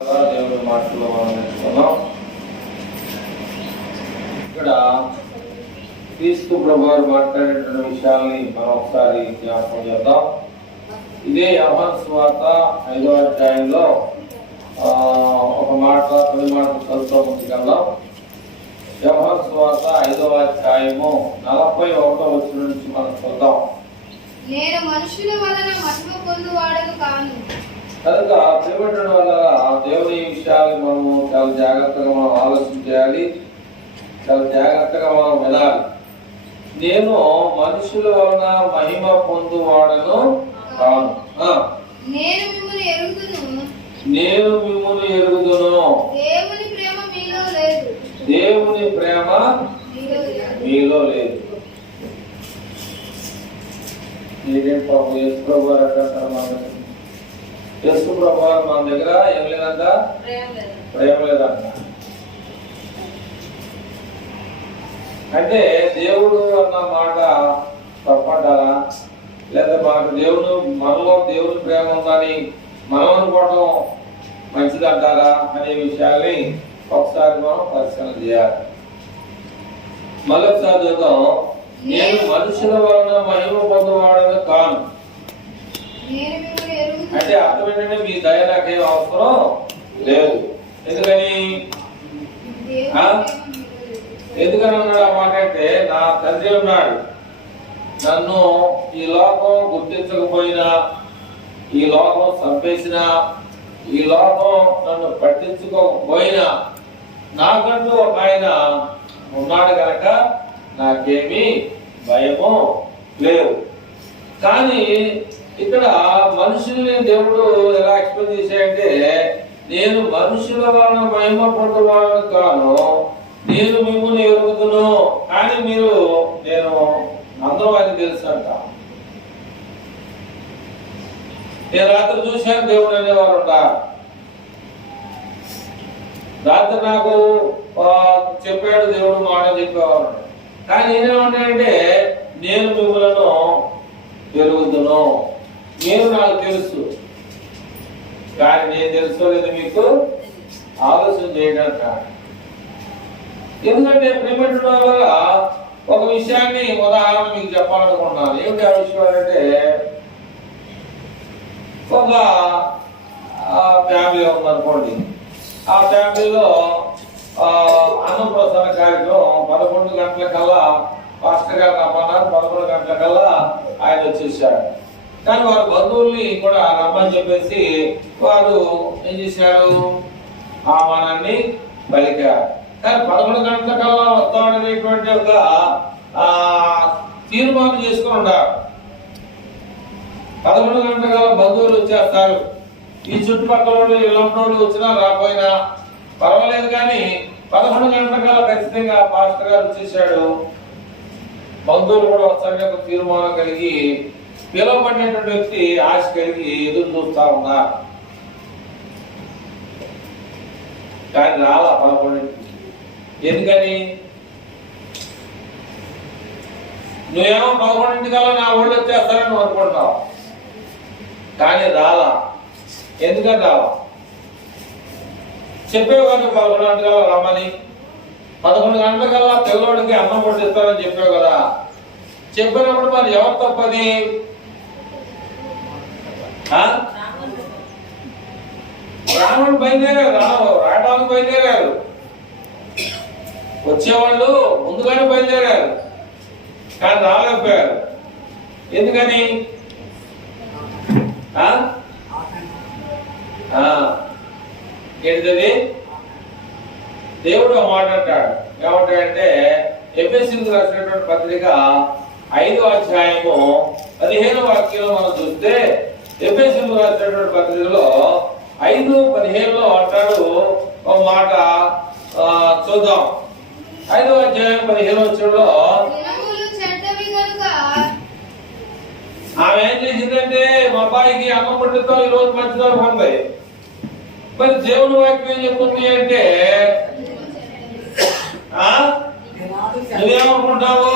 దేవుని మాటల్లో మనం నేర్చుకున్నాం. ఇక్కడ క్రీస్తు ప్రభువారు మాట్లాడేటువంటి విషయాల్ని మనం ఒకసారి జ్ఞాపకం చేద్దాం. ఇదే యోహాను సువార్త 5వ అధ్యాయంలో ఒక మాట తొలి మాట చదువుతూ ముందుకెళ్దాం. యోహాను సువార్త 5వ అధ్యాయము 41వ వచనం నుంచి మనం చూద్దాం. నేను మనుషుల వలన మహిమ పొందువాడను కాను. కనుక ప్రియమైన వల్ల దేవుని విషయాలు మనము చాలా జాగ్రత్తగా మనం ఆలోచించాలి, చాలా జాగ్రత్తగా మనం వినాలి. నేను మనుషుల వలన మహిమ పొందువాడను కాను. నేను మిమ్మల్ని ఎరుగుదును. దేవుని ప్రేమ మీలో లేదు. దేవుని ప్రేమ మీలో లేదు. మీరేం పాపం యేసు ప్రభు అంటారు, యేసు ప్రభు మన దగ్గర ఏం లేదంట, ప్రేమ లేదంట. అంటే దేవుడు అన్న మాట తప్పంటారా? లేదా మనలో దేవుని ప్రేమ ఉందని మనం అనుకోవడం మంచిదంటారా అనే విషయాల్ని ఒకసారి మనం పరిశీలన చేయాలి. మరొకసారి చూద్దాం. నేను మనుషుల వలన మహిమ పొందువాడను కాను. అంటే అర్థం ఏంటంటే మీ దయ నాకేం అవసరం లేదు. ఎందుకని అన్నాడు ఆ మాట అంటే, నా తండ్రి ఉన్నాడు, నన్ను ఈ లోకం గుర్తించకపోయినా, ఈ లోకం చంపేసినా, ఈ లోకం నన్ను పట్టించుకోకపోయినా నాకంటూ ఒక ఆయన ఉన్నాడు కనుక నాకేమీ భయము లేదు. కానీ ఇక్కడ మనుషుల్ని దేవుడు ఎలా ఎక్స్ప్లెయిన్ చేశాడంటే, నేను మనుషుల వలన మహిమ పొందువాడను కాను, నేను మిమ్మల్ని ఎరుగుదును. కానీ నేను అందరూ అని తెలుసు అంట. నేను రాత్రి చూశాను దేవుడు అనేవారు ఉంటారు. రాత్రి నాకు చెప్పాడు దేవుడు మాట చెప్పేవారు. కానీ నేనేమన్నానంటే, నేను మిమ్మలను ఎరుగుదును. మీరు నాకు తెలుసు, కానీ నేను తెలుసుకోలేదు మీకు ఆలోచన చేయడానికి. ఎందుకంటే ప్రేమల వల్ల ఒక విషయాన్ని ఉదాహరణ మీకు చెప్పాలనుకుంటున్నాను. ఏమిటి ఆ విషయం అంటే, ఒక ఫ్యామిలీ ఉందనుకోండి. ఆ ఫ్యామిలీలో అన్నప్రసాద కార్యక్రమం 11 గంటలకల్లా పాస్టర్ గారు రమ్మన్నారు. 11 గంటలకల్లా ఆయన వచ్చేసాడు. కానీ వారి బంధువుల్ని కూడా రమ్మని చెప్పేసి వారు ఏం చేశారు, ఆహ్వానాన్ని పలికారు. కానీ 11 గంటలకల్లా వస్తాడనేటువంటి ఒక తీర్మానం చేసుకుని ఉన్నారు. 11 గంటలకల్లా బంధువులు వచ్చేస్తారు. ఈ చుట్టుపక్కల వాళ్ళు ఇళ్ళంటోళ్ళు వచ్చినా రాపోయినా పర్వాలేదు, కానీ 11 గంటలకల్లా ఖచ్చితంగా పాస్టర్ గారు వచ్చేసాడు, బంధువులు కూడా వస్తారని ఒక తీర్మానం కలిగి పిలువబడినటువంటి వ్యక్తి ఆశ కలిగి ఎదురు చూస్తా ఉన్నారు. కానీ రాలా 11. ఎందుకని? నువ్వేమో 11 నా ఊళ్ళో వచ్చేస్తారని నువ్వు అనుకుంటున్నావు, కానీ రాలా. ఎందుకని రావా? చెప్పేవు కదా 11 గంటలకల్లా రమ్మని. 11 గంటలకల్లా పిల్లోడికి అన్నం పొడిస్తారని చెప్పావు కదా. చెప్పినప్పుడు మరి ఎవరు తప్పది? రావడం బయలుదేరారు, రావడానికి బయలుదేరారు. వచ్చేవాళ్ళు ముందుగానే బయలుదేరారు, కానీ రాలేకపోయారు. ఎందుకని? ఏంటిది? దేవుడు ఒక మాట అంటాడు. ఏమంటాడంటే, ఎఫెసీయులకు రాసినటువంటి పత్రిక 5వ అధ్యాయము 15వ వాక్యంలో మనం చూస్తే, ఎఫెసీయులకు రాసినటువంటి పత్రికలో 5:15లో అంటాడు ఒక మాట. చూద్దాం. 5వ అధ్యాయం 15వ వచనంలో ఆమె ఏం చేసిందంటే, మా అబ్బాయికి అన్నం పండిస్తాం, ఈ రోజు మంచిదారు ఉంది. మరి దేవుని వాక్యం ఏం చెప్తుంది అంటే, నువ్వేమనుకుంటావు?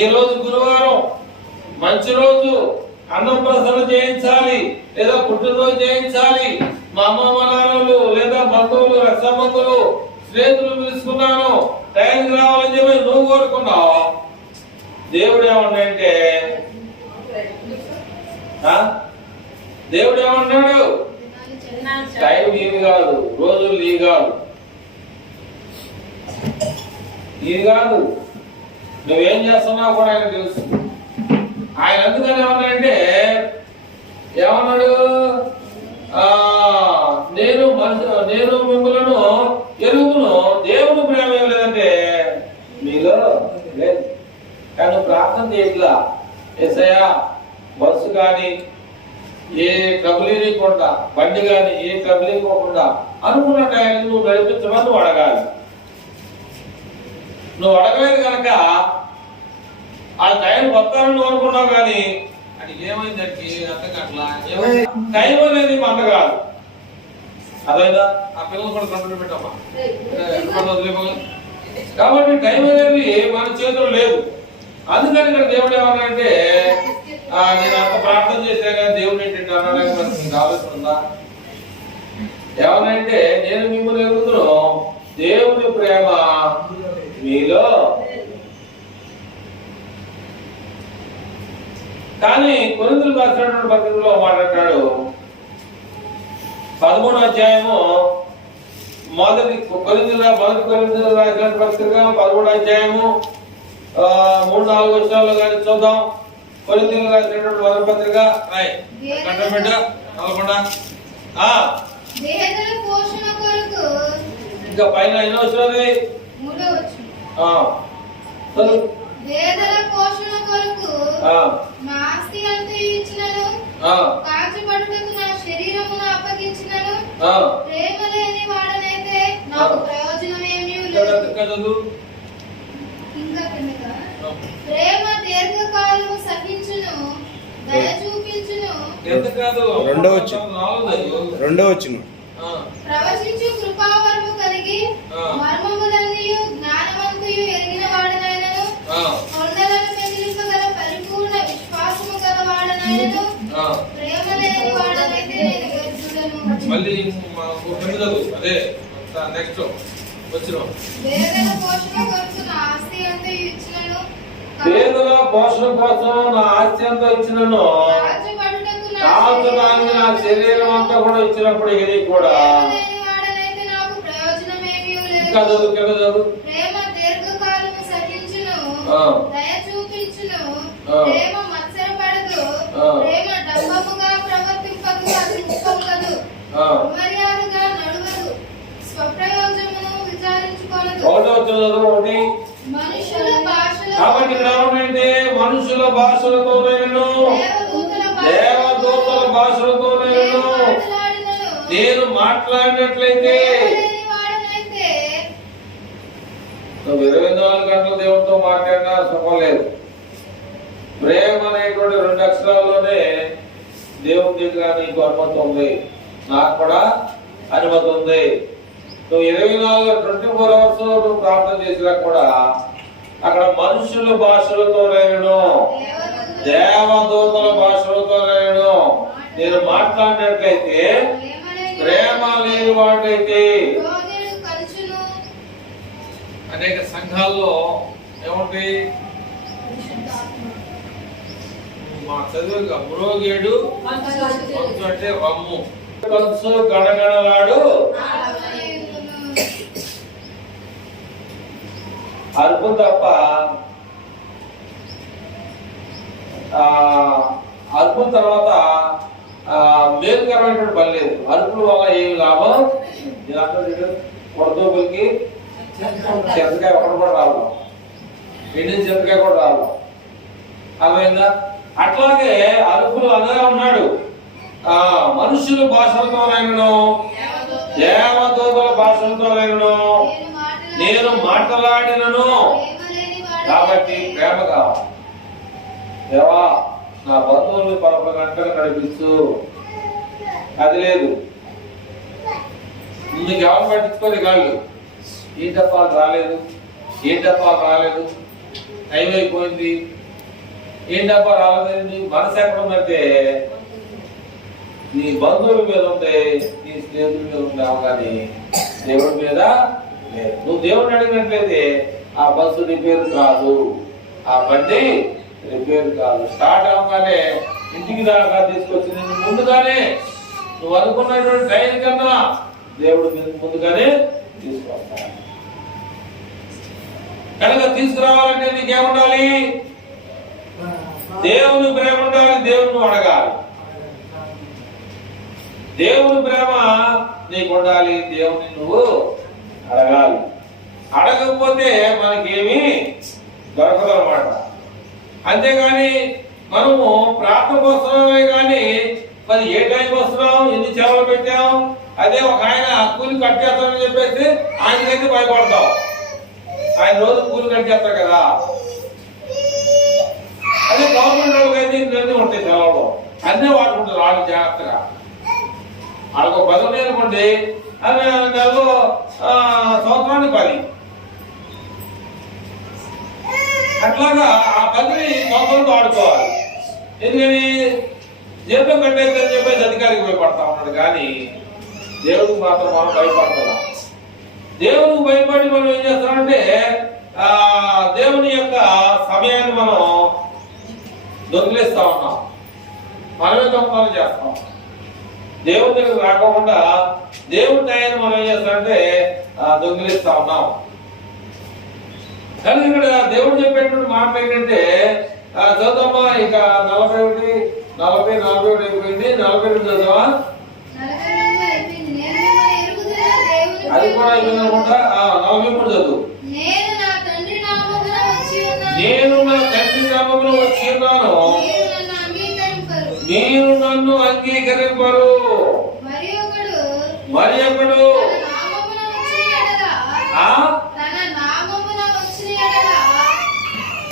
ఈ రోజు గురువారం మంచి రోజు, అన్నం ప్రసన్న చేయించాలి, లేదా పుట్టినరోజు చేయించాలి, మా అమ్మ నాన్న బంధువులు రక్త సంబంధులు స్నేహితులు పిలుచుకున్నాను టైంకి రావాలని చెప్పి నువ్వు కోరుకున్నావు. దేవుడు ఏమన్నాడంటే దేవుడు ఏమన్నాడు? టైం ఇది కాదు, రోజులు ఈ కాదు, ఇది కాదు, నువ్వేం చేస్తున్నావు కూడా ఆయన తెలుసు. ఆయన అందుకని ఏమన్నాడంటే ఏమన్నాడు? నేను మిమ్మల్ని ఎరుగును, దేవుడు ప్రేమ ఏం లేదంటే మీలో లేదు. కానీ ప్రార్థన చేయట్లా, యేసయ్యా బస్సు కానీ ఏ ట్రబుల్ లేకుండా, బండి కానీ ఏ ట్రబుల్ లేకోకుండా అనుకున్న టైంకి నువ్వు నడిపించమని నువ్వు అడగాలి. నువ్వు అడగలేదు కనుక ఆ టైం వస్తానని నువ్వు అనుకున్నావు, కానీ అది ఏమైందంటే అర్థం అట్లా టైం అనేది మంద కాదు. అదైనా ఆ పిల్లలు కూడా కంప్యూటర్ పెట్టమ్మా. కాబట్టి టైం అనేది మన చేతిలో లేదు. అందుకని ఇక్కడ దేవుడు ఏమన్నాడంటే నేను అంత ప్రార్థన చేసా కానీ దేవుడు ఏంటంటే అనడానికి మనకు ఆలోచన ఉందా? ఏమనంటే నేను మిమ్మల్ని ఎరుగుతును, దేవుని ప్రేమ మీలో. కానీ కొరింథీయులకు రాసినటువంటి పత్రికలో మాట్లాడాడు 13వ అధ్యాయము మొదటి కొరింథీయులకు రాసిన పత్రిక 13వ అధ్యాయము 3-4 వచనాల్లో కానీ చూద్దాం. కొరింథీయులకు రాసినటువంటి మొదటి పత్రిక ఇంకా పైన ఎన్నో వచ్చినది? వేదల పోషణ కొరకు నా ఆస్తి అంతయు ఇచ్చినను, కాల్చబడుటకు నా శరీరమును అప్పగించినను, ప్రేమ లేని వాడనైతే నాకు ప్రయోజనం ఏమీ లేదు. ఇంకా కిందగా ప్రేమ దీర్ఘకాలము సహించును, దయ చూపించును. రెండో వచ్చును ప్రవచించు కృపావరము కలిగి మర్మములన్నీయు జ్ఞానవంతుయు ఎరిగిన వాడనైనను, కొండలను మెదిలింపగల పరిపూర్ణ విశ్వాసము గల వాడనైనను, ప్రేమ లేని వాడనైతే నేను వ్యర్థుడను. మళ్ళీ అదే నెక్స్ట్ వచ్చిన వేదల పోషణ కొరకు నా ఆస్తి అంతయు ఇచ్చినను, పేదల పోషణ కోసం నా ఆస్తి అంతా ఇచ్చినను, కాల్చడానికి నా శరీరం అంతా కూడా ఇచ్చినప్పుడు ఇది కూడా ప్రేమ దీర్ఘకాలము సహించును, దయ చూపించును, ప్రేమ మత్సరపడదు, ప్రేమ డంబముగా ప్రవర్తింపదు, అది ఉప్పొంగదు, మర్యాదగా నడువదు, స్వప్రయోజనమును విచారించుకొనదు. మనుషుల భాషలో కాబట్టి ఇక్కడ ఏమంటే మనుషుల భాషలతో దేవదూతల భాషలతో నేను మాట్లాడినట్లయితే నువ్వు 24 గంటలు దేవుడితో మాట్లాడినా సుఖం లేదు. ప్రేమ అనేటువంటి 2 అక్షరాల్లోనే దేవుడి దగ్గర నీకు అనుమతి ఉంది, నాకు కూడా అనుమతి ఉంది. నువ్వు 24 అవర్స్ నువ్వు ప్రార్థన చేసినా కూడా అక్కడ మనుషుల భాషలతో దేవదూతల భాషలతో నేను మాట్లాడినట్లయితే ప్రేమ లేని వాడైతే. అనేక సంఘాల్లో ఏముంది మా చదువు మ్రోగేడు అంటే రమ్ము కలుసు గడగడలాడు అరుపు తప్ప అరుపు తర్వాత మేలుకరమైనటువంటి పని లేదు. అరుపుల వల్ల ఏమి లాభం? కొడతోపులకి చెత్తకాయ ఒకటి కూడా రావు, ఎండిన చెత్తకాయ కూడా రావు. అర్థమైందా? అట్లాగే అరుపులు అనగా ఉన్నాడు. మనుషుల భాషలతోనైనను దేవదూతల భాషలతోనైనను నేను మాట్లాడినను. కాబట్టి ప్రేమ కావాలి. దేవా నా బంధువుల్ని 11 గంటలు నడిపించు, అది లేదు. నీకు ఎవరు పట్టించుకోని కాళ్ళు ఏ డబ్బాలు రాలేదు, ఏ డబ్బాలు రాలేదు, టైం అయిపోయింది, ఏ డబ్బా రాలేదండి. మనసు ఎక్కడ ఉందంటే నీ బంధువుల మీద ఉంటాయి, నీ స్నేహితుల మీద ఉంటావు, కానీ దేవుడి మీద లేదు. నువ్వు దేవుడిని అడిగినట్లయితే ఆ బస్సు రిపేర్ కాదు, ఆ బండి రిపేర్ కాదు. స్టార్ట్ అవ్వగానే ఇంటికి దాకా తీసుకొచ్చి నేను ముందుగానే నువ్వు అనుకున్నటువంటి టైం కన్నా దేవుడు ముందుగానే తీసుకొస్తాడు. కనుక తీసుకురావాలంటే నీకేముండాలి? దేవుని ప్రేమ ఉండాలి, దేవుని అడగాలి. దేవుని ప్రేమ నీకు ఉండాలి, దేవుని నువ్వు అడగాలి. అడగకపోతే మనకేమీ దొరకదు అన్నమాట. అంతేగాని మనము ప్రార్థన వస్తున్నామే కానీ మరి ఏ టైంకి వస్తున్నాం, ఎన్ని సేవలు పెట్టాం, అదే ఒక ఆయన కూలి కట్ చేస్తామని చెప్పేసి ఆయనకైతే భయపడతాం. ఆయన రోజు కూలి కట్ చేస్తారు కదా. అదే గవర్నమెంట్ వాళ్ళకి అయితే ఇన్ని ఉంటాయి సెలవులు, అన్నీ వాడుకుంటారు వాళ్ళు జాగ్రత్తగా. వాళ్ళకు 10 నెలలు అనుకోండి, అవి నెలలో సంవత్సరానికి 10. అట్లాగా ఆ 10ని సంవత్సరంతో ఆడుకోవాలి. ఎందుకని జీతం కట్టేదని చెప్పేసి అధికారికి భయపడతా ఉన్నాడు, కానీ దేవుడికి మాత్రం మనం భయపడతాం. దేవునికి భయపడి మనం ఏం చేస్తామంటే దేవుని యొక్క సమయాన్ని మనం దొంగిలిస్తా ఉన్నాం, మనమే దొంగతనం చేస్తాం. దేవుడి దగ్గర రాకుండా దేవుడి టయాన్ని మనం ఏం చేస్తామంటే దొంగిలిస్తా ఉన్నాం. కానీ ఇక్కడ దేవుడు చెప్పేటువంటి మాట ఏంటంటే చదువుతామా, ఇక 41, 40, 41 అయిపోయింది, 42 చదువుతామా? అది కూడా అయిపోయింది అనుకుంటా. 43 చదువు. నేను నా తండ్రి నామమున వచ్చి ఉన్నాను, మీరు నన్ను అంగీకరింపరు.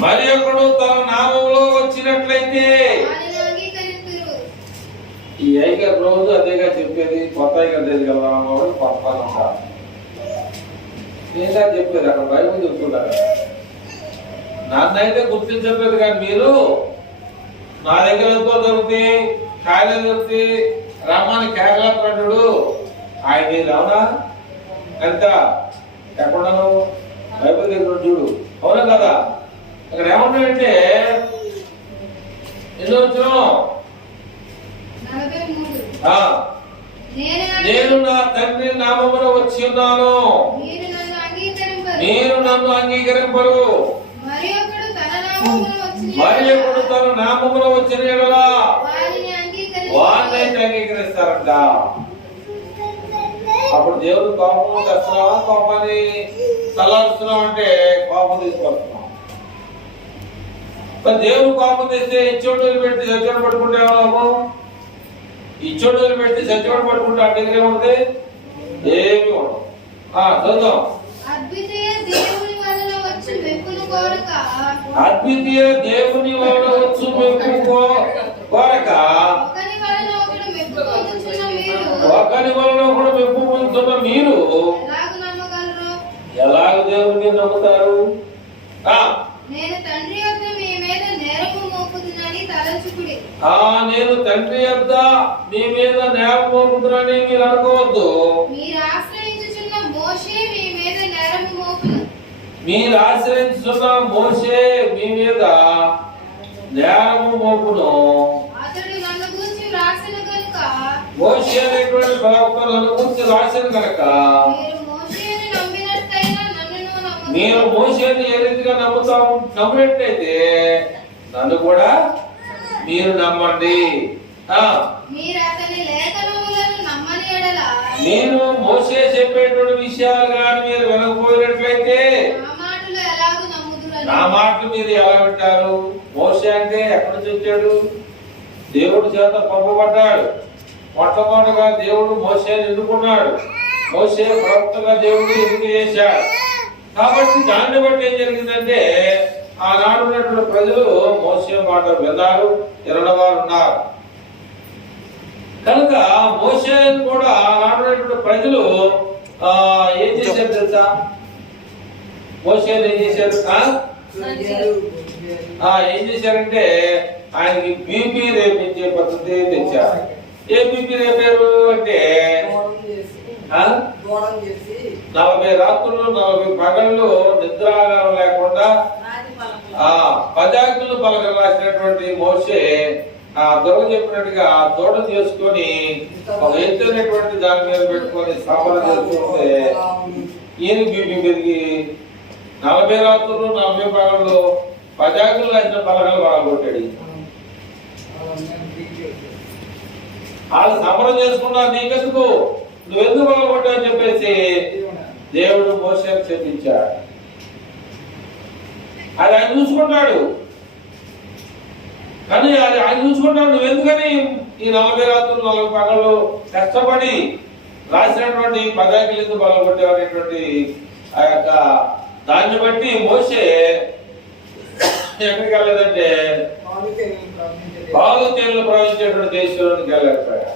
మరి ఒకడు తన నామంలో వచ్చినట్లయితే ఈ ఐగర్ రోజు అదేగా చెప్పేది. కొత్త ఐగర్ తెలియగలరా కొత్త నేనే చెప్పేది. అక్కడ బైబిల్ చెప్తున్నారు. నన్నైతే గుర్తించలేదు, కానీ మీరు నా దగ్గర ఎంతో దొరుకుతాయి, కాయలు దొరుకుతాయి, రమ్మని కేకలాడు ఆయన మీరు అవునా? ఎంత ఎక్కడున్నాను? బైబిల్ దగ్గర చూడు, అవునా కదా? అక్కడ ఏమన్నాడంటే ఎన్నో వచ్చినాం, నేను నా తండ్రి నామమున వచ్చి ఉన్నాను, మీరు నన్ను అంగీకరింపరు. మరి ఎప్పుడు తన నామమున వచ్చిన యెడల వారినైతే అంగీకరిస్తారంట. అప్పుడు దేవుడు కోపం తెస్తున్నావా? కోపాన్ని చల్లారుస్తున్నావు అంటే కోపం తీసుకొస్తున్నాం. దేవుడు కోపం తెస్తే ఇచ్చోడు పెట్టి సత్యోడు పట్టుకుంటే లాభం? ఇచ్చోడు పెట్టి సత్యోడు పట్టుకుంటే ఆ దగ్గర ఏముంది? ఏమి ఉండదు. చదువుతాం. అద్వితీయ దేవుని వలన వచ్చు మెప్పు కోరక ఒకని వలన ఒకడు మెప్పు పొందుతున్న మీరు ఎలాగ దేవుని నమ్ముతారు? నేను తండ్రి యొద్ద మీ మీద నేరము మోపుతున్నానని మీరు అనుకోవద్దు. మీరు ఆశ్రయించుచున్న మోషే మీ మీద నేరము మోపును. అతడు నన్ను గూర్చి వ్రాసిన కనుక, మోషే అనేటువంటి ప్రవక్తను నన్ను గూర్చి రాసిన కనుక మీరు మోషేని ఏ రీతిగా నమ్మినట్లయితే నన్ను కూడా మీరు నమ్మండి. నేను మోషే చెప్పేటువంటి విషయాలు కానీ మీరు వినకపోయినట్లయితే నా మాటలు మీరు ఎలా వింటారు? మోషే అంటే ఎక్కడి నుంచి వచ్చాడు? దేవుడి చేత పంపబడ్డాడు. మొట్టమొదటిగా దేవుడు మోషేని ఎన్నుకున్నాడు. మోషే ప్రవక్తగా దేవుడు ఎన్నిక చేశాడు. కాబట్టి దాన్ని బట్టి ఏం జరిగిందంటే ఆనాడు ఉన్నటువంటి ప్రజలు మోషే మాట విన్నారు, వినవారు ఉన్నారు. కనుక మోషేని కూడా ఆనాడు ఉన్నటువంటి ప్రజలు ఏం చేశారు తెలుసా? మోషేని ఏం చేశారు? ఏం చేశారంటే ఆయనకి బీపీ రేపించే పద్ధతి తెచ్చారు. ఏం పిప్పి రేపారు అంటే ఆ? 40 రాత్రులు 40 పగళ్ళు నిద్రాగారం లేకుండా పదాకులు పలకలు రాసినటువంటి మోషే ఆ దొర చెప్పినట్టుగా ఆ తోట చేసుకొని ఒక ఎత్తైనటువంటి దాని మీద పెట్టుకొని స్థాపన చేసుకుంటే ఈయన బీపీ పెరిగి 40 రాత్రులు 40 పగళ్ళు పదాకులు రాసిన పలకలు పగలగొట్టాడు. వాళ్ళు సమరం చేసుకున్నా నీకెందుకు నువ్వెందుకు పగలగొట్టావు అని చెప్పేసి దేవుడు మోషేకు చెప్పించాడు. అది ఆయన చూసుకుంటాడు, కానీ అది ఆయన చూసుకుంటాడు. నువ్వెందుకని ఈ 40 రాత్రులు 40 పగళ్ళు కష్టపడి రాసినటువంటి పదాకులు ఎందుకు పగలగొట్టావు అనేటువంటి ఆ యొక్క దాన్ని బట్టి మోషే ఎక్కడికి వెళ్ళలేదంటే బాగు తేళ్లు ప్రవహించేటువంటి దేశంలోకి వెళ్ళకపోయా.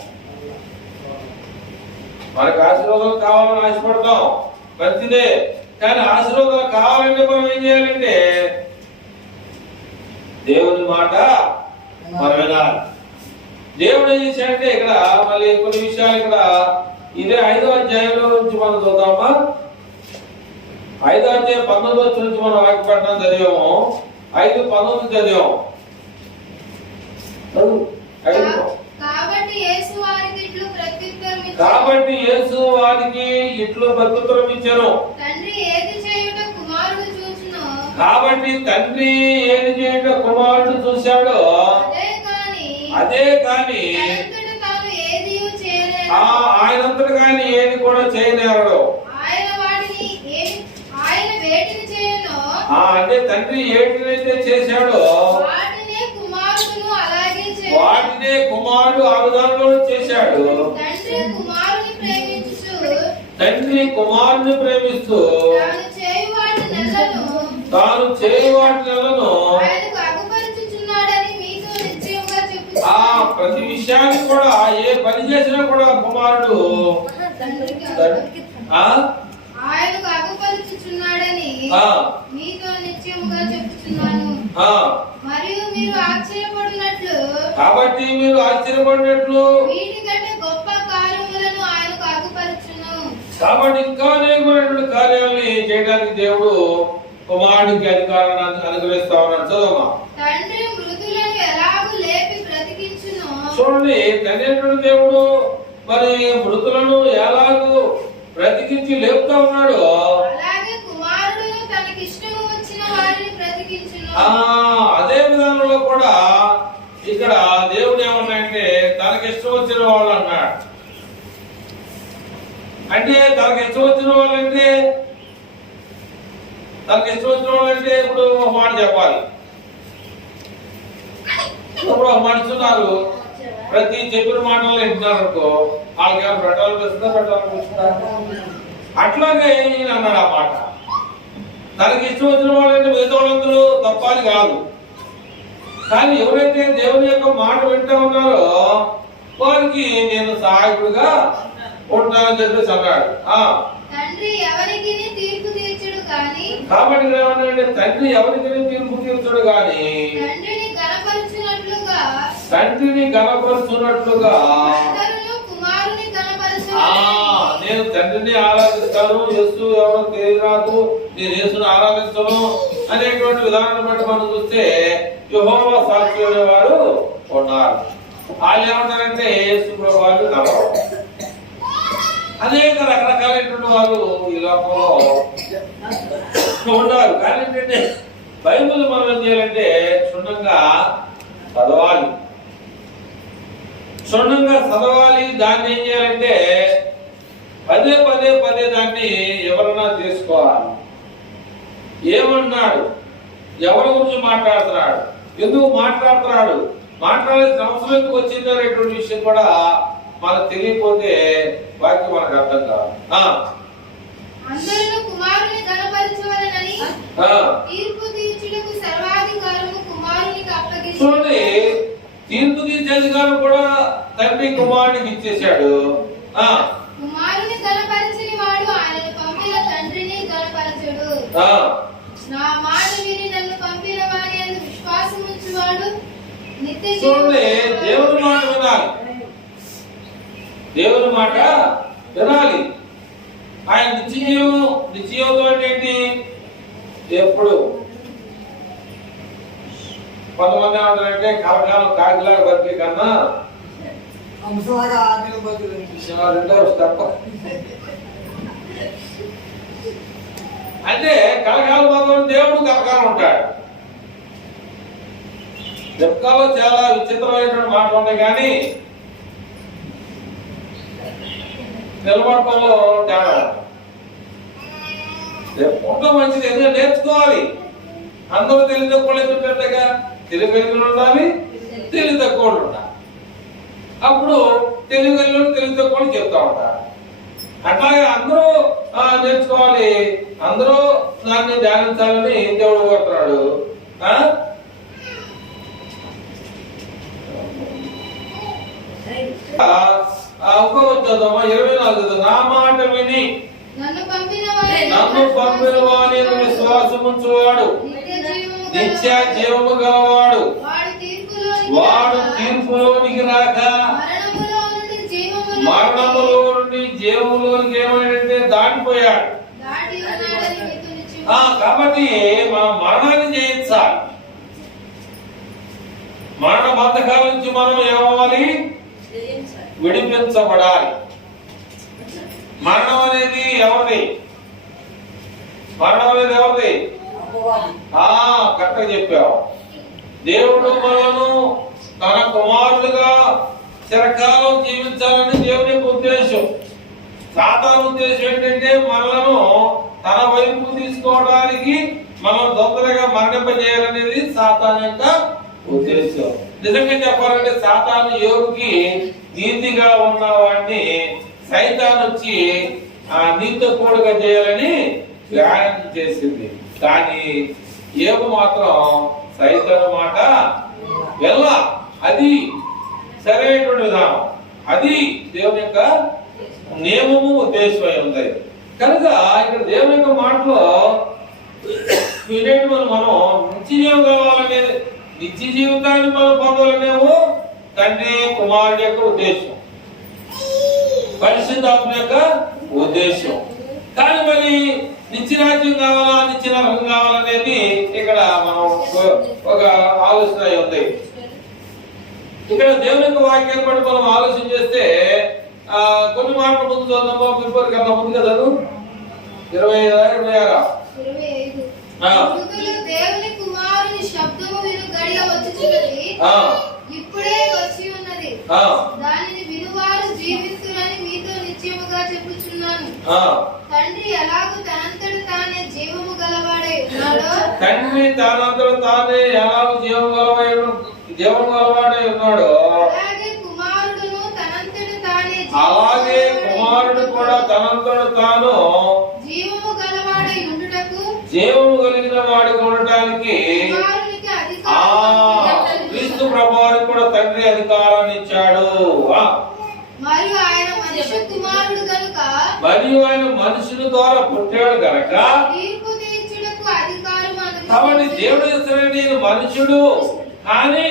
మనకు ఆశీర్వాదాలు కావాలని ఆశపడతాం, మంచిదే. కానీ ఆశీర్వాదాలు కావాలంటే మనం ఏం చేయాలంటే దేవుని మాట మనం వినాలి. దేవుడు ఏం చేశాడంటే ఇక్కడ మళ్ళీ కొన్ని విషయాలు ఇక్కడ ఇదే 5వ అధ్యాయంలో నుంచి మనం చూద్దామా. 5వ అధ్యాయం 19 నుంచి మనం వాక్యపట్నం చదివాము. 5:19 చదివాము. కాబట్టి యేసు వారికి ఇట్లు ప్రత్యుత్తరం ఇచ్చాను. తండ్రి ఏది చేయుట కుమారుడు చూచును. కాబట్టి తండ్రి ఏది చేయుట కుమారుడు చూశాడు. అదే కాని ఆయనంతట కానీ ఏది కూడా చేయలేరు. అంటే తండ్రి ఏటినైతే చేశాడో వాటినే కుమారుడు ఆ విధానంలో చేశాడు. తండ్రి కుమారుని ప్రేమిస్తూ తాను చేయువాటినలను ప్రతి విషయాన్ని కూడా ఏ పని చేసినా కూడా కుమారుడు ఆయనకు అగుపరుచుచున్నాడని మీతో నిశ్చయముగా చెప్పుచున్నాను. మరియు మీరు ఆశ్చర్యపడినట్లు కాబట్టి మీరు ఆశ్చర్యపడినట్లు వీటికంటే గొప్ప కార్యములను ఆయనకు అగుపరుచును. కాబట్టి ఇంకా అనేకమైనటువంటి కార్యాలని చేయడానికి దేవుడు కుమారుడికి అధికారాన్ని అనుగ్రహిస్తా ఉన్నాడు. చదవమా. తండ్రి మృతులను ఎలాగూ లేపి బ్రతికించును. చూడండి, తండ్రి దేవుడు మరి మృతులను ఎలాగూ బ్రతికించి లేపుతా ఉన్నాడు. అలాగే కుమారుడు తనకి ఇష్టం వచ్చిన వారిని బ్రతికించును. అదే విధానంలో కూడా ఇక్కడ దేవుడు ఏమన్నాడంటే తనకి ఇష్టం వచ్చిన వాళ్ళు అన్నాడు. అంటే తనకి ఇష్టం వచ్చిన వాళ్ళంటే ఇప్పుడు ఒక మాట చెప్పాలి. ఇప్పుడు ఒక మనుషున్నారు, ప్రతి చెప్పిన మాటలు వింటున్నారు అనుకో, వాళ్ళకి ఏమైనా పెట్టాలనిపిస్తుందా? అట్లాగే ఈయన అన్నాడు ఆ మాట. తనకి ఇష్టం వచ్చిన వాళ్ళంటే మిగతా వాళ్ళందరూ తప్పాలి కాదు, కానీ ఎవరైతే దేవుని యొక్క మాట వింటూ ఉన్నారో వారికి నేను సహాయకుడిగా ఉంటానని చెప్పేసి అన్నాడు. కాబట్టి ఏమన్నాడంటే తండ్రి ఎవరికి తీర్పు తీర్చడు కానీ తండ్రిని గణపరుచున్నట్లుగా నేను తండ్రిని ఆరాధిస్తాను, యేసు ఎవరో తెలియదు, నేను యేసును ఆరాధిస్తాను అనేటువంటి విధానాన్ని బట్టి మనం చూస్తే యెహోవా సాక్షి వారు ఉన్నారు. వాళ్ళు ఏమంటారంటే యేసు ప్రభు వాళ్ళు నమ్మరు. అనేక రకరకాలైనటువంటి వారు ఈ లోకంలో ఉన్నారు. కానీ ఏంటంటే బైబిల్ మనం ఏం చేయాలంటే క్షుణ్ణంగా చదవాలి. దాన్ని ఏం చేయాలంటే పదే దాన్ని ఎవరన్నా తీసుకోవాలి. ఏమన్నాడు, ఎవరి గురించి మాట్లాడుతున్నాడు, ఎందుకు మాట్లాడుతున్నాడు, మాట్లాడాల్సిన అవసరం ఎందుకు వచ్చింది అనేటువంటి విషయం కూడా మనకు తెలియకపోతే వాక్యం మనకు అర్థం కాదు. చూడండి, తీర్పు తీర్చే అధికారం కూడా తండ్రి కుమారుడికి ఇచ్చేశాడు. కుమారుని గణపరచని వాడు ఆయనను పంపిన తండ్రిని గణపరచడు. నా మాట విని నన్ను పంపిన వాని యందు విశ్వాసం ఉంచువాడు నిత్య జీవం. దేవుని మాట వినాలి. దేవుని మాట వినాలి. ఆయన నిత్యజీవంతో ఏంటి? ఎప్పుడు కొంతమంది ఏమంటారంటే కలకాలం కాకిలాగా బతికే కన్నా రెండో తప్ప. అంటే కలకాలం బతుకుని దేవుడు కలకాలం ఉంటాడు. చెప్కాలో చాలా విచిత్రమైనటువంటి మాటలు ఉన్నాయి, కానీ నిలబడటంలో తేడా. చెప్పుకుంటే మంచిది, ఎందుకంటే నేర్చుకోవాలి. అందరూ తెలివి తక్కువ ఎదుగుతుంటగా తెలివి ఉండాలి, తెలివి తక్కువ ఉండాలి. అప్పుడు తెలివి తెలివి తక్కువ చెప్తా ఉంటారు. అట్లాగే అందరూ నేర్చుకోవాలి, అందరూ దాన్ని ధ్యానించాలని దేవుడు కోరుతున్నాడు. చదువు 24. నా మాట విని నన్ను పంపిన వాని విశ్వాసం ఉంచువాడు నిత్య జీవము గలవాడు, వాడు తీర్పులోనికి రాక మరణములో నుండి జీవములోనికి ఏమైందంటే దాటిపోయాడు. కాబట్టి మనం మరణాన్ని జయించాలి. మరణ బంధకాల నుంచి మనం ఏమవ్వాలి? విడిపించబడాలి. మరణం అనేది ఎవరిది? మరణం అనేది ఎవరిది? కరెక్ట్గా చెప్పావు. దేవుడు మనను తన కుమారులుగా చిరకాలం జీవించాలని దేవుని యొక్క ఉద్దేశం. సాతాను ఉద్దేశం ఏంటంటే మనలను తన వైపు తీసుకోవడానికి, మనం తొందరగా మరణింపజేయాలనేది సాతాను యొక్క ఉద్దేశం. నిజంగా చెప్పాలంటే సాతాను యోగికి నీతిగా ఉన్న వాడిని సైతాన్ వచ్చి నీతితో కూడగా చేయాలని ప్లాన్ చేసింది. కానీ యోగు మాత్రం సైతాను మాట వెళ్ళ, అది సరైనటువంటి విధానం, అది దేవుని యొక్క నియమము ఉద్దేశమై ఉంది. కనుక ఇక్కడ దేవుని యొక్క మాటలో వినేటువంటి మనం నిత్యజీవం కావాలనేది, నిత్య జీవితాన్ని మనం పొందాలనేమో తండ్రి కుమారుడి యొక్క ఉద్దేశం, పరిశుద్ధాత్మ యొక్క ఉద్దేశం. కానీ మరి నిత్యరాజ్యం కావాలా, నిత్య నరకం కావాలనేది ఇక్కడ మనం ఒక ఆలోచన ఉంది. ఇక్కడ దేవుని యొక్క వాక్యాన్ని బట్టి మనం ఆలోచన చేస్తే కొన్ని మాటలు ముందు చదువు, ప్రిపేర్ కదా ముందు కదా 25, 26. దేవుని కుమారుని శబ్దము విను గడియ వచ్చుచున్నది, ఇప్పుడే వచ్చి ఉన్నది, దానిని వినువారు జీవిస్తురని మీతో నిశ్చయముగా చెప్పుచున్నాను. తండ్రి ఎలాగూ తనంతట తానే జీవము గలవాడై ఉన్నాడో, తండ్రి తనంతట తానే ఎలాగూ జీవము గలవాడై ఉన్నాడో, అలాగే కుమారుడును తనంతట తానే, అలాగే కుమారుడు కూడా తనంతట తాను జీవము గలవాడై ఉండుటకు, జీవము కలిగిన వాడిగా ఉండటానికి క్రీస్తు ప్రభువారికి కూడా తండ్రి అధికారాన్ని ఇచ్చాడు. మరియు ఆయన మనుష్య కుమారుడు గనుక, మరియు ఆయన మనుషుల ద్వారా పుట్టాడు గనక తీర్పు తీర్చుటకు అధికారం అనుగ్రహించాడు. కాబట్టి దేవుడు ఇస్తాడు, నేను మనుషుడు కానీ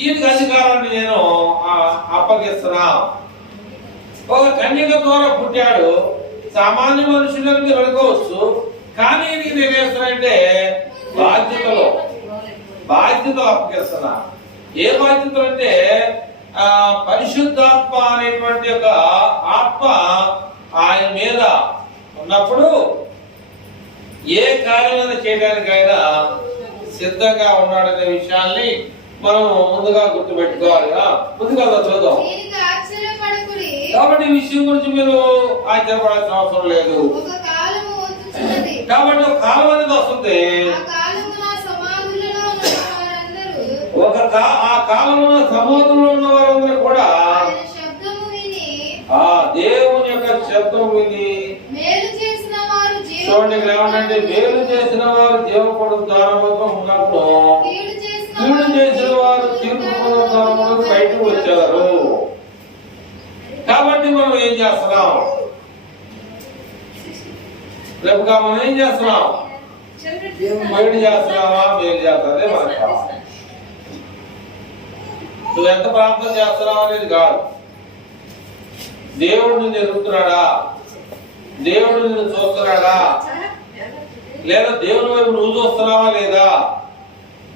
ఈయనకి అధికారాన్ని నేను అప్పగిస్తున్నా. ఒక కన్యక ద్వారా పుట్టాడు, సామాన్య మనుషులను మీరు అనుకోవచ్చు, కానీ నేను ఏం చేస్తానంటే బాధ్యతలు అప్పగిస్తున్నా. ఏ బాధ్యతలు అంటే పరిశుద్ధాత్మ అనేటువంటి ఒక ఆత్మ ఆయన మీద ఉన్నప్పుడు ఏ కార్యమైనా చేయడానికైనా సిద్ధంగా ఉన్నాడనే విషయాన్ని మనం ముందుగా గుర్తుపెట్టుకోవాలి. ముందుగా చదువుదాం. కాబట్టి ఈ విషయం గురించి మీరు ఆశ్చర్యపడాల్సిన అవసరం లేదు. కాబట్టి ఒక కాలం అనేది వస్తుంది, ఆ కాలంలో సమాధుల్లో ఉన్న వారందరూ కూడా దేవుని యొక్క శబ్దం విని, చూడండి ఇక్కడ ఏమంటే మేలు చేసిన వారు జీవపడు దానముగా ఉన్నప్పుడు కీడు చేసిన వారు తీర్పు దానములకు బయటకు వచ్చారు. కాబట్టి మనం ఏం చేస్తున్నాం? రేపుగా మనం ఏం చేస్తున్నాం? బయట చేస్తున్నావా, మేలు చేస్తాదే మనకు కావాలి. నువ్వు ఎంత ప్రార్థన చేస్తున్నావు అనేది కాదు, దేవుడు నిన్ను ఎదుగుతున్నాడా? దేవుడు నిన్ను చూస్తున్నాడా? లేదా దేవుని వైపు నువ్వు చూస్తున్నావా లేదా?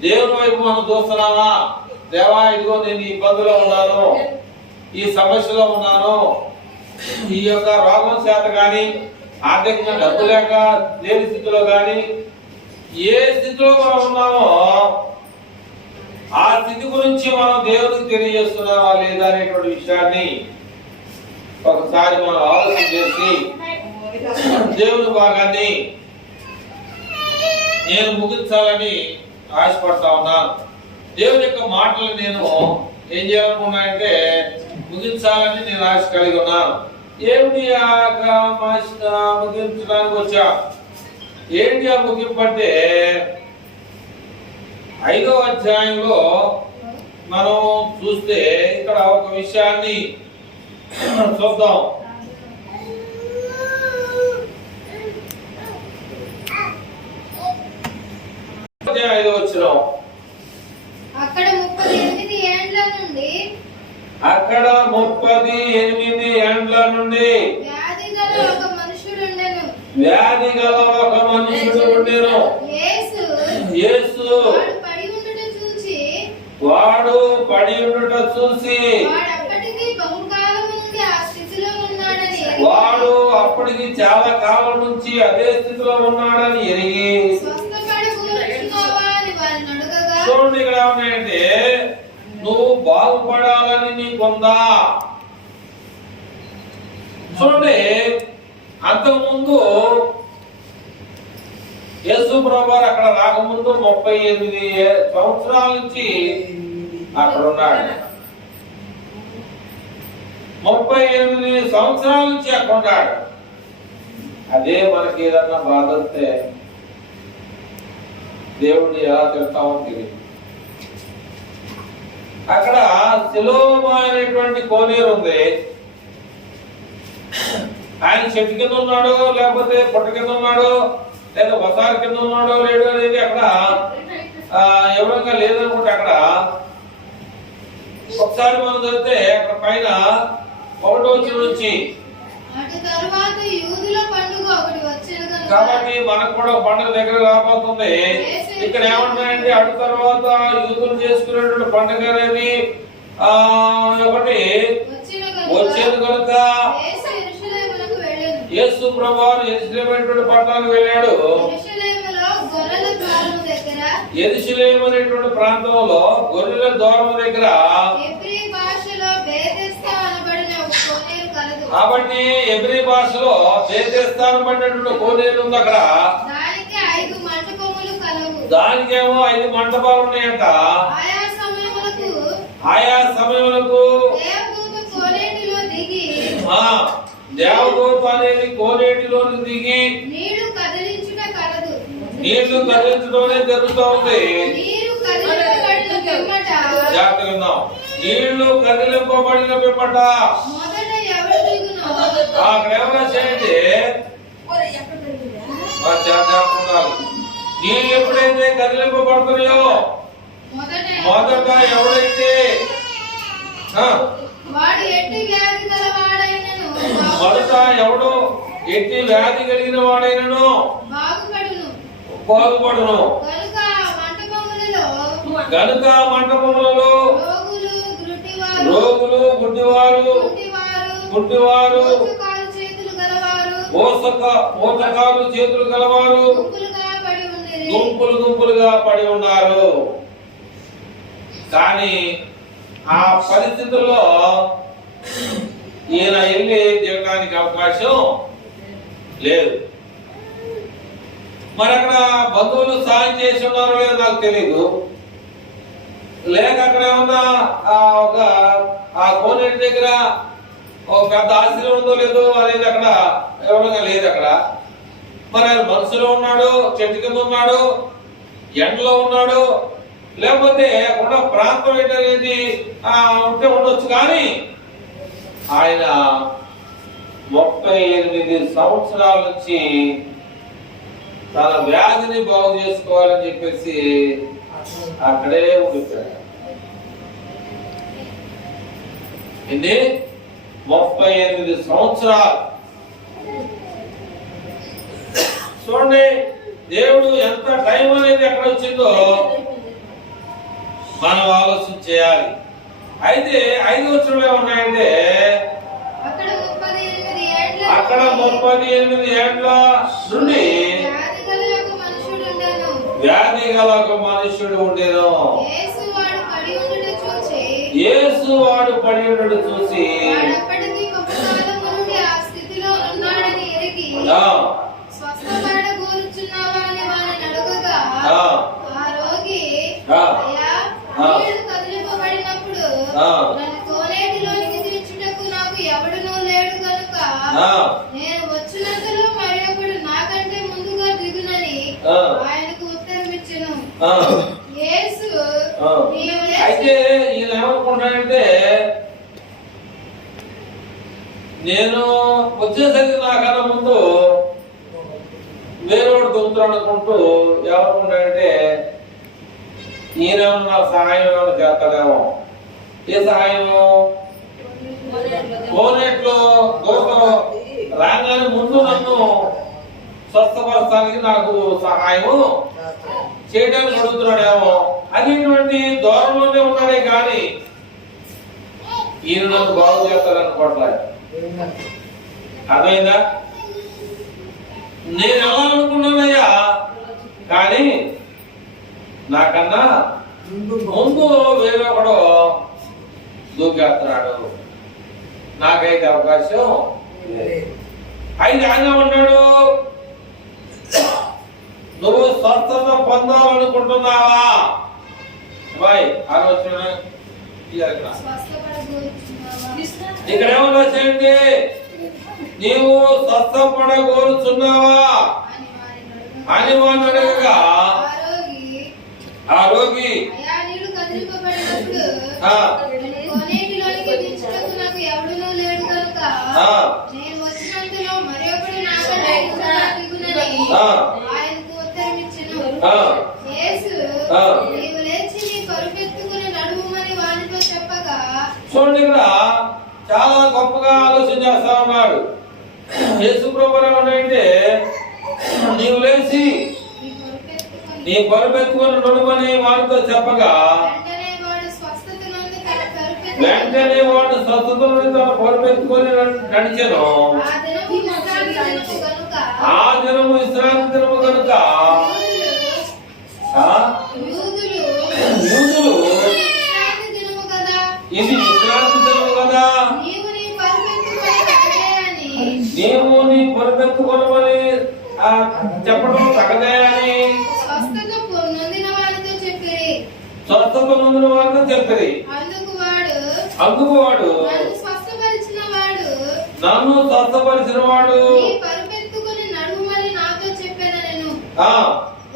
దేవుని వైపు మనం చూస్తున్నావా? దేవా, ఇదిగో నేను ఈ ఇబ్బందులో ఉన్నాను, ఈ సమస్యలో ఉన్నాను, ఈ యొక్క రోగం చేత కానీ, ఆర్థికంగా డబ్బు లేక లేని స్థితిలో కానీ, ఏ స్థితిలో మనం ఉన్నామో ఆ స్థితి గురించి మనం దేవునికి తెలియజేస్తున్నావా లేదా అనేటువంటి విషయాన్ని ఒకసారి మనం ఆలోచన చేసి దేవుని భాగాన్ని నేను ముగించాలని ఆశపడతా ఉన్నాను. దేవుని యొక్క మాటలు నేను ఏం చేయాలనుకున్నానంటే ముగించాలని నేను ఆశ కలిగి ఉన్నాను. ఏమిటి ముగించడానికి వచ్చా? ఏంటి ఆ ముగింపు అంటే 5వ అధ్యాయంలో మనం చూస్తే ఇక్కడ ఒక విషయాన్ని చూద్దాం. అక్కడ 38 ఏండ్ల నుండి వ్యాధి గల ఒక మనుషుడు ఉండెను. యేసు వాడు పడి ఉండుట చూసి వాడు అప్పటికి చాలా కాలం నుంచి అదే స్థితిలో ఉన్నాడని ఎరిగి, చూడండి ఇక్కడ ఏమన్నాయంటే, నువ్వు బాగుపడాలని నీకుందా? చూడండి, అంతకుముందు యేసు ప్రభువారు అక్కడ రాకముందు 38 సంవత్సరాల నుంచి అక్కడ ఉన్నాడు. 38 సంవత్సరాల నుంచి అక్కడ ఉన్నాడు. అదే మనకి ఏదన్నా బాధ వస్తే దేవుడిని ఎలా తిడతామో తెలియదు. అక్కడ సిలోమ అనేటువంటి కోనేరు ఉంది. ఆయన చెట్టు కింద ఉన్నాడు, లేకపోతే పుట్ట కింద ఉన్నాడు, లేదా వసారి కింద ఉన్నాడో లేడు అనేది అక్కడ ఎవరంగా లేదనుకుంటే అక్కడ ఒకసారి మనం చదివితే అక్కడ పైన 1వ వచనం నుంచి, కాబట్టి మనకు కూడా పండుగ దగ్గర రాబోతుంది. ఇక్కడ ఏమంటాయంటే అటు తర్వాత యూదులు చేసుకునేటువంటి పండుగ అనేది ఒకటి వచ్చేది కనుక యేసు ప్రభువారు యెరూషలేము పట్టణానికి వెళ్ళాడు. యెరూషలేము అనేటువంటి ప్రాంతంలో గొర్రెల ద్వారము దగ్గర, కాబట్టి ఎబ్రీ భాషలో బేతెస్దా అనబడినటువంటి కోనేరు ఉంది. అక్కడ దానికేమో 5 మంటపాలు ఉన్నాయంట. ఆయా సమయములకు దేవదూత అనేది కోనేటిలోని దిగి నీళ్లు కదిలించడమే జరుగుతూ ఉంది. జాగ్రత్తగా నీళ్లు కదిలింపబడిన పిమ్మట అక్కడ ఎవరైనా చేయండి, నీళ్ళు ఎప్పుడైతే కదిలింపబడుతున్నాయో మొదట ఎవడైతే మొదట ఎవడు ఎట్టి వ్యాధి కలిగిన వాడైనను బాగుపడును. గనుక మంటపములలో రోగులు, గుడ్డివారు, మోసకాలు చేతులు గలవారు గుంపులుగా పడి ఉన్నారు. కానీ ఆ పరిస్థితుల్లో ఈయన వెళ్ళి దిగడానికి అవకాశం లేదు. మరి అక్కడ బంధువులు సాయం చేసి ఉన్నారో లేదో నాకు తెలీదు. లేక అక్కడ ఏమన్నా ఆ కోనేటి దగ్గర ఒక పెద్ద ఆశీర్వాదం ఉందో లేదో అనేది అక్కడ ఎవరైనా లేదు. అక్కడ మరి ఆయన మనసులో ఉన్నాడు, చెట్టు కింద ఉన్నాడు, ఎండలో ఉన్నాడు, లేకపోతే ఉన్న ప్రాంతం ఏంటనేది ఉంటే ఉండొచ్చు. కానీ ఆయన 38 సంవత్సరాల నుంచి తన వ్యాధిని బాగు చేసుకోవాలని చెప్పేసి అక్కడే ఉండిపోయాడు. ఏంటి 38 సంవత్సరాలు. చూడండి దేవుడు ఎంత టైం అనేది ఎక్కడ వచ్చిందో మనం ఆలోచన చేయాలి. అయితే 5 వచనంలో ఏమున్నాయంటే అక్కడ 38 ఏండ్ల నుండి వ్యాధి గల ఒక మనుషుడు ఉండేను. యేసు వాడు పడి ఉండడు చూసి నేను వచ్చినంతలో మరొకడు నాకంటే ముందుగా దిగునని ఆయనకు ఉత్తరమిచ్చెను. యేసు అయితే ఈయన ఏమనుకుంటాడంటే నేను వచ్చేసరికి నాకన్నా ముందు వేరేవాడు దుంకుతాడు అనుకుంటూ ఏమనుకుంటాడంటే ఈయన నాకు సహాయం ఏమైనా చేస్తాడేమో. ఏ సహాయము? కోనేట్లో దూత రాగానే ముందు నన్ను స్వస్థపరచడానికి నాకు సహాయము చేయడానికి అడుగుతున్నాడేమో అనేటువంటి దూరంలోనే ఉన్నాడే కానీ ఈయన నన్ను బాగు చేస్తాడనుకోవట్లేదు. అర్థమైందా? నేను ఎలా అనుకున్నానయ్యా, కానీ నాకన్నా ముందు వేరే ఒకడు దూకేస్తున్నాడు, నాకైతే అవకాశం. అయితే ఆయన ఉన్నాడు, నువ్వు స్వస్థత పొందాలనుకుంటున్నావా? బాయ్ ఆలోచన ఇక్కడ ఏమన్నా చేయండి, నీవు స్వస్థపడగోరుచున్నావా అని వాడిని అడగగా ఆ రోగి చూడండి ఇక్కడ చాలా గొప్పగా ఆలోచన చేస్తా ఉన్నాడు. యేసు ప్రభువు ఏమంటే నీవు లేచి నీ పరుపెత్తుకొని నడుమని వాడితో చెప్పగా వెంటనే వాడు స్వస్థత నుండి తన పరుపెత్తుకొని నడిచెను. ఆ దినము విశ్రాంతి దినము కనుక యూదులు ఇది విశ్రాంతి దినము కదా, నీవు నీ పరుపెత్తుకొనమని చెప్పడం తగదే అని స్వస్థత నొందిన వారితో చెప్పిరి. అందుకు వాడు నన్ను స్వస్థపరిచిన వాడు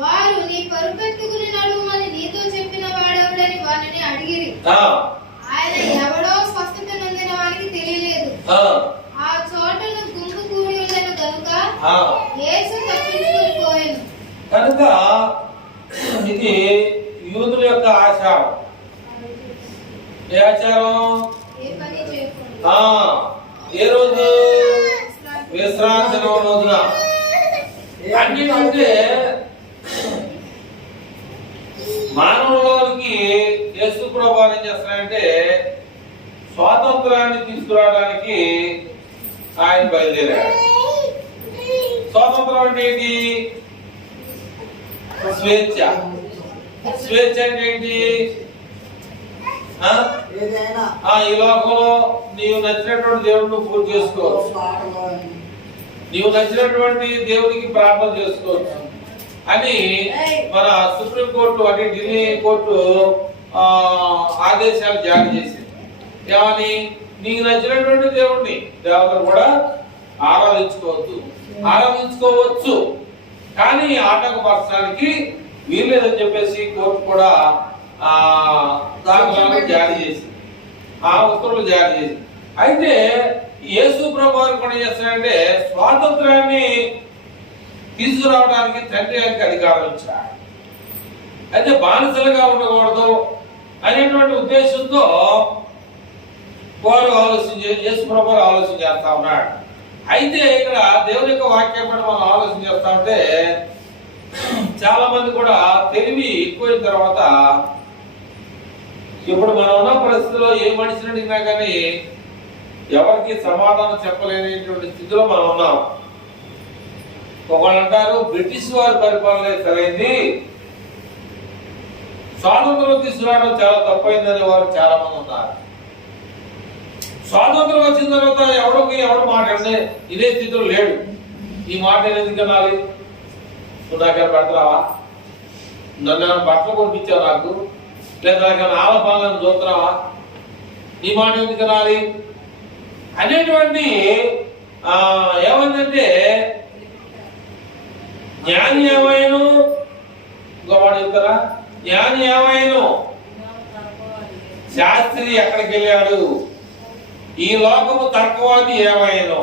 వారు నీ పరుపెత్తుకుని నడుమని నీతో చెప్పిన వాడెవడని వారిని అడిగిరి. ఆయన ఎవడో స్వస్థత నొందిన వారికి తెలియలేదు. ఆ చోటను గుంపు కూడి ఉండెను కనుక యేసు తప్పించుకొని పోయెను. కనుక ఇది యూదుల యొక్క ఆచారం. ఏ ఆచారం? ఏ రోజు? విశ్రాంతి రోజున. అన్నింటే మానవులకి యేసు ప్రభువు ఏం చేస్తారంటే స్వాతంత్రాన్ని తీసుకురావడానికి ఆయన బయలుదేరాడు. స్వాతంత్రం అంటే ఏంటి? స్వేచ్ఛ. స్వేచ్ఛ అంటే ఏంటి? ఈ లోకంలో నీవు నచ్చినటువంటి దేవుడిని పూజ చేసుకోవచ్చు, నీవు నచ్చినటువంటి దేవుడికి ప్రార్థన చేసుకోవచ్చు అని మన సుప్రీం కోర్టు అంటే ఢిల్లీ కోర్టు ఆదేశాలు జారీ చేసింది. ఏమని? నీకు నచ్చినటువంటి దేవుడిని దేవతను కూడా ఆరాధించుకోవచ్చు కానీ ఆటంకపరచడానికి వీల్లేదని చెప్పేసి కోర్టు కూడా దాఖలాలు జారీ చేసింది, ఆ ఉత్తర్వులు జారీ చేసింది. అయితే యేసు ప్రభువు కూడా చేస్తాడంటే స్వాతంత్రాన్ని తీసుకురావడానికి తండ్రి గారికి అధికారం ఇచ్చాడు. అయితే బానిసలుగా ఉండకూడదు అనేటువంటి ఉద్దేశంతో వారు యేసు ప్రభువు ఆలోచన చేస్తా ఉన్నాడు. అయితే ఇక్కడ దేవుని యొక్క వాక్యం కూడా మనం ఆలోచన చేస్తా ఉంటే చాలా మంది కూడా తెలివి ఎక్కువైన తర్వాత ఇప్పుడు మనం ఉన్న పరిస్థితిలో ఏ మనిషిని అడిగినా కానీ ఎవరికి సమాధానం చెప్పలేనటువంటి స్థితిలో మనం ఉన్నాం. ఒకళ్ళు అంటారు బ్రిటిష్ వారి పరిపాలన సరైంది, స్వాతంత్రం తీసుకురావడం చాలా తప్పైందని వారు చాలా మంది ఉన్నారు. స్వాతంత్రం వచ్చిన తర్వాత ఎవడు మాట అంటే ఇదే స్థితిలో లేడు. ఈ మాట ఎందుకు అనాలి? నువ్వు నాకేమైనా పెడతావా? నన్ను బట్టలు కొనిపించావు నాకు, లేదా నాకేమైనా ఆలపాలను చూస్తున్నావా? ఈ మాట ఎందుకు అనాలి అనేటువంటి ఏమైందంటే జ్ఞాని ఏమైనా ఇంకో మాట చెప్తారా? జ్ఞాని ఏమైనా శాస్త్రి ఎక్కడికి వెళ్ళాడు, ఈ లోకము తర్కవాది ఏమైనా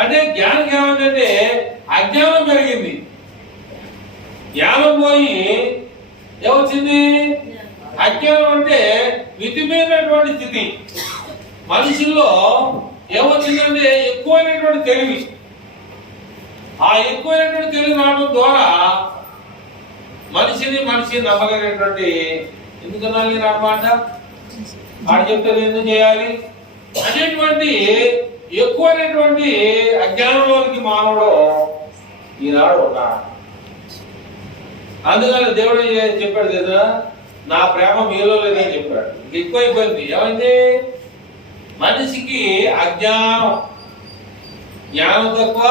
అంటే జ్ఞానికి ఏమైందంటే అజ్ఞానం పెరిగింది. జ్ఞానం పోయి ఏమొచ్చింది? అజ్ఞానం అంటే మితిమీరినటువంటి స్థితి. మనుషుల్లో ఏమొచ్చిందంటే ఎక్కువైనటువంటి తెలివి. ఆ ఎక్కువైనటువంటి తెలివి రావడం ద్వారా మనిషి నమ్మలేనటువంటి ఎందుకన్నా రామాట ఆడు చెప్తే ఎందుకు చేయాలి అనేటువంటి ఎక్కువైనటువంటి అజ్ఞానంలోనికి మానవుడు ఈనాడు ఉన్నాడు. అందుకని దేవుడు చెప్పాడు కదా, నా ప్రేమ మీలో లేదని చెప్పాడు. ఎక్కువైపోయింది. ఏమైంది? మనిషికి అజ్ఞానం, జ్ఞానం తక్కువ,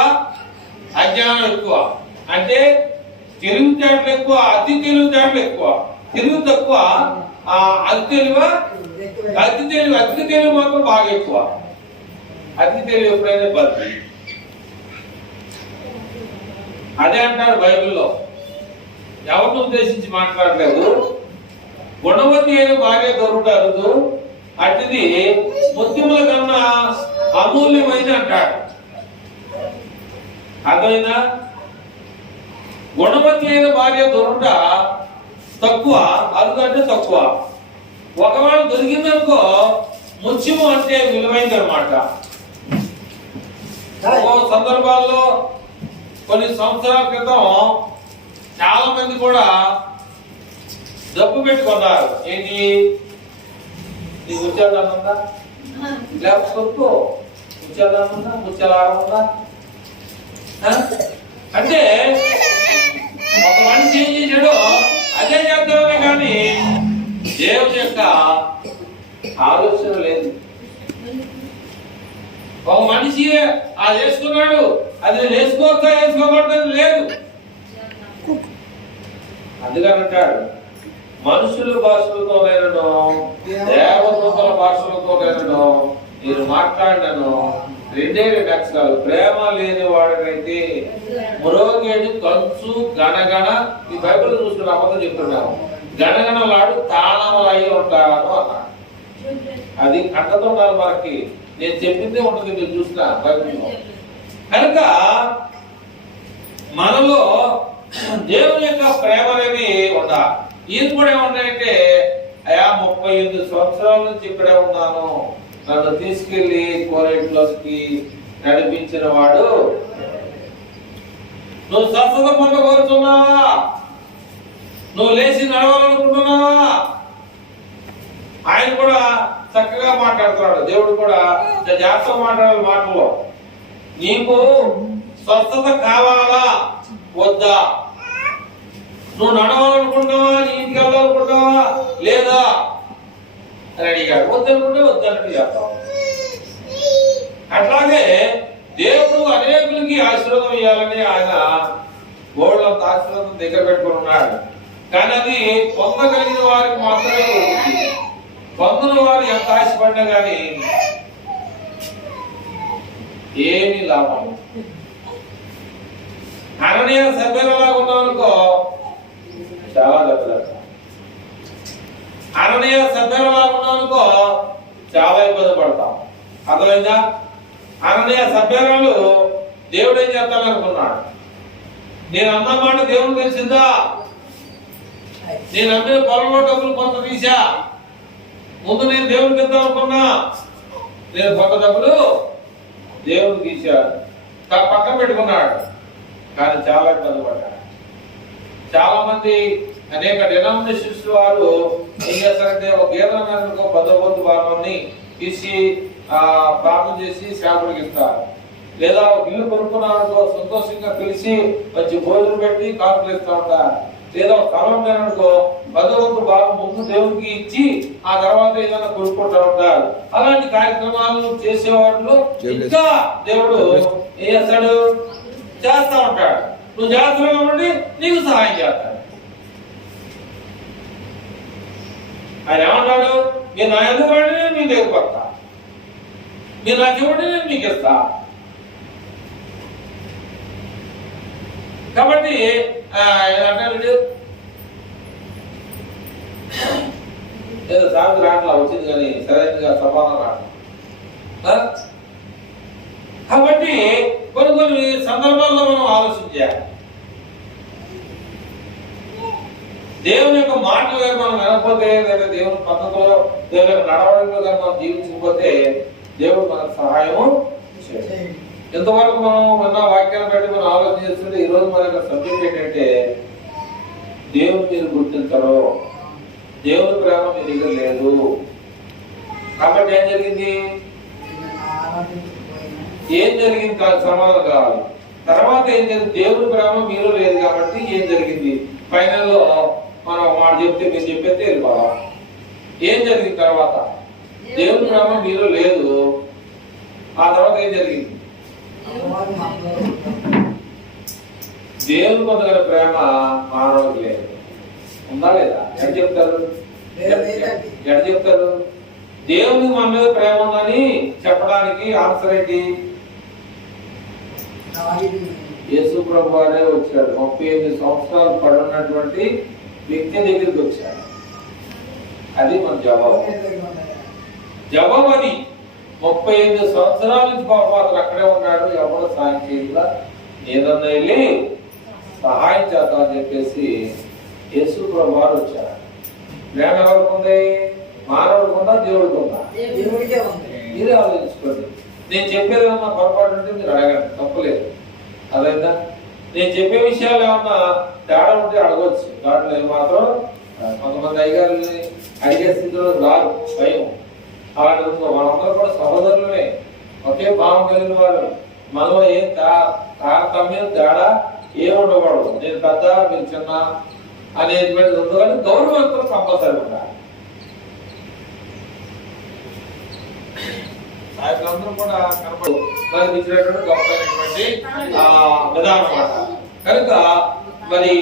అజ్ఞానం ఎక్కువ. అంటే తెలివితేటలు ఎక్కువ, అతి తెలివితేటలు ఎక్కువ. తెలివి తక్కువ, అతి తెలివి మాత్రం బాగా ఎక్కువ. అతి తెలివి ఎప్పుడైనా బతి. అదే అంటారు బైబిల్లో. ఎవరిని ఉద్దేశించి మాట్లాడలేదు. గుణవతి అయిన భార్య దొరుకుట అరుదు, అతిది ముత్యముల కన్నా అమూల్యమైన అంటాడు. అర్థమైనా? గుణవతి అయిన భార్య దొరుకుట తక్కువ, అరుదు అంటే తక్కువ. ఒకవేళ దొరికిందనుకో ముత్యము అంటే విలువైంది అనమాట. సందర్భాల్లో కొన్ని సంవత్సరాల క్రితం చాలా మంది కూడా డబ్బు పెట్టుకున్నారు. ఏంటి? నీకు ముత్యాలదానం ఉందా? లేకపోతే ముత్యాలదానం ఉందా? ముత్యాలారం ఉందా? అంటే ఒక మనిషి ఏం చేశాడో అదే చేద్దామనే కానీ దేవుని యొక్క ఆలోచన లేదు. ఒక మనిషి అది వేసుకున్నాడు, అది వేసుకోవచ్చా వేసుకోకూడదు లేదు. అందుకని అంటాడు, మనుషుల భాషలతోనైనను దేవదూతల భాషలతోనైనను నేను మాట్లాడినను 2 అక్షరాలు ప్రేమ లేని వాడినైతే మ్రోగేడు కంచు గణగణ. ఈ బైబిల్ చూసుకుని అబద్ధం చెప్తున్నాను. గణగణలాడు తాళములు అయి ఉంటాను అన్నాడు. అది కంటతో ఉండాలి మనకి. నేను చెప్పిందే ఉంటుంది, మీరు చూసిన బైబిల్లో. కనుక మనలో దేవుని యొక్క ప్రేమ అనేది ఉండాలి. ఈయన కూడా ఏమన్నాయంటే, అయా 38 సంవత్సరాల నుంచి ఇక్కడే ఉన్నాను, నన్ను తీసుకెళ్లి కోరేట్లోకి నడిపించిన వాడు. నువ్వు స్వస్థత పొందగోరుతున్నావా? నువ్వు లేచి నడవాలనుకుంటున్నావా? ఆయన కూడా చక్కగా మాట్లాడుతున్నాడు. దేవుడు కూడా జాగ్రత్తగా మాట్లాడాలి మాటల్లో. నీకు స్వస్థత కావాలా వద్దా? నువ్వు నడవాలనుకుంటున్నావా? నీ ఇంటికి వెళ్ళాలనుకుంటున్నావా లేదా అని అడిగాడు. వద్దనుకుంటే వద్దన్నట్టు చేస్తాం. అట్లాగే దేవుడు అనేకులకి ఆశీర్వాదం ఇవ్వాలని ఆయన గోడలంత ఆశీర్వాదం దగ్గర పెట్టుకుని ఉన్నాడు. కానీ అది పొందగలిగిన వారికి మాత్రమే. పొందిన వారు ఎంత ఆశపడ్డా కానీ ఏమీ లాభం. అననీయ సభ్యులలాగా ఉన్నామనుకో చాలా దెబ్బలు. అననీయ సభ్యులలాగా ఉన్నామనుకో చాలా ఇబ్బంది పడతాం. అర్థమైందా? అననీయ సభ్యురాలు దేవుడు ఏం చేస్తాననుకున్నాడు. నేను అన్నమాట దేవుడు తెలిసిందా? నేను అమ్మిన పొలంలో డబ్బులు కొంత తీసా, ముందు నేను దేవుడికి ఇద్దాం అనుకున్నా, నేను కొంత డబ్బులు దేవుడికి ఇచ్చాను, పక్కన పెట్టుకున్నాడు. కానీ చాలా ఇబ్బంది పడ్డాడు. చాలా మంది అనేక డినామినేషన్స్ వారు ఏం చేస్తారంటే ఒక గీతల మీద 10 భాగాన్ని తీసి ప్రార్థన చేసి సేవకుడికి ఇస్తారు. లేదా ఒక ఇల్లు కొనుక్కున్నారనుకో సంతోషంగా పిలిచి మంచి భోజనం పెట్టి కానుకలు ఇస్తూ ఉంటారు. లేదా ఒక స్థలం లేననుకో 10 భాగం ముందు దేవుడికి ఇచ్చి ఆ తర్వాత ఏదైనా కొనుక్కుంటూ ఉంటారు. అలాంటి కార్యక్రమాలను చేసేవాళ్ళు ఇంకా దేవుడు ఏం చేస్తాడు, చేస్తా ఉంటాడు. నువ్వు చేస్తున్నావు కాబట్టి నీకు సహాయం చేస్తాడు. ఆయన ఏమంటాడు, మీరు నా ఎందుకు వాడి నేను మీ దగ్గరకు వస్తా, మీరు నాకు ఇవ్వండి నేను మీకు ఇస్తా. కాబట్టి అంటాడు ఏదో సాగు రాట్లా వచ్చింది కానీ సరైనగా సమాధానం రాట్లా. కాబట్టి కొన్ని సందర్భాల్లో మనం ఆలోచించాలి. దేవుని యొక్క మాటలు కానీ మనం వినకపోతే, లేదా దేవుని పద్ధతిలో దేవుని యొక్క నడవడిలో కానీ మనం జీవించకపోతే దేవుడు మనకు సహాయము చేయాలి. ఎంతవరకు మనం విన్న వాక్యాన్ని బట్టి మనం ఆలోచన చేస్తుంటే ఈరోజు మన యొక్క సబ్జెక్ట్ ఏంటంటే దేవుని మీరు గుర్తించరు, దేవుని ప్రేమ మీ దగ్గర లేదు. కాబట్టి ఏం జరిగింది సమాధానం కావాలి. తర్వాత ఏం జరిగింది, దేవుని ప్రేమ మీరు లేదు కాబట్టి ఏం జరిగింది, ఫైనల్లో మనం మాట చెప్తే మీరు చెప్పేస్తే వెళ్ళిపోవాలి. ఏం జరిగింది తర్వాత, దేవుని ప్రేమ మీరు లేదు, ఆ తర్వాత ఏం జరిగింది, దేవుని పొందగల ప్రేమ మానవుడికి లేదు. ఉందా లేదా? ఎక్కడ చెప్తారు, ఎక్కడ చెప్తారు? దేవునికి మన మీద ప్రేమ ఉందని చెప్పడానికి ఆన్సర్ ఏంటి? యేసు ప్రభు వారే వచ్చాడు. 38 సంవత్సరాలు పడున్నటువంటి వ్యక్తి దగ్గరికి వచ్చాడు. అది మన జవాబు. జవాబు అది 38 సంవత్సరాల నుంచి పాపం అతను అక్కడే ఉన్నాడు. ఎవరు సాయం చేయాల, ఏదన్నా వెళ్ళి సహాయం చేద్దామని చెప్పేసి యేసు ప్రభు వారు వచ్చాడు. ప్రేమ ఎవరికి ఉంది? మానవుడికి ఉందా, దేవుడికి ఉందా? మీరే ఆలోచించుకోండి. నేను చెప్పేది ఏమన్నా పొరపాటు ఉంటే మీరు అడగండి, తప్పులేదు. అదైనా నేను చెప్పే విషయాలు ఏమన్నా తేడా ఉంటే అడగవచ్చు. దాంట్లో మాత్రం కొంతమంది అయ్యగారిని అడిగే స్థితిలో రారు, భయం. అలాంటి వాళ్ళందరూ కూడా సహోదరులమే, ఒకే భావం కలిగిన వారు. మనలో ఏం తారతమ్యం తేడా ఏం ఉండకూడదు. నేను పెద్ద మీరు చిన్న అనేటువంటి ఉంది, కానీ గౌరవంతో కంపల్సరీ ఉండాలి. అందరూ కూడా కనపడినటువంటి గొప్పైనటువంటి విధానం అన్నమాట. కనుక మరి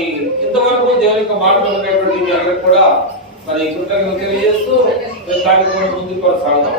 ఇంతవరకు దేవుని యొక్క మాటలు ఉన్నటువంటి మీ అందరికి కూడా మరి కృతజ్ఞతలు తెలియజేస్తూ కార్యక్రమం ముందుకు కొనసాగుతాం.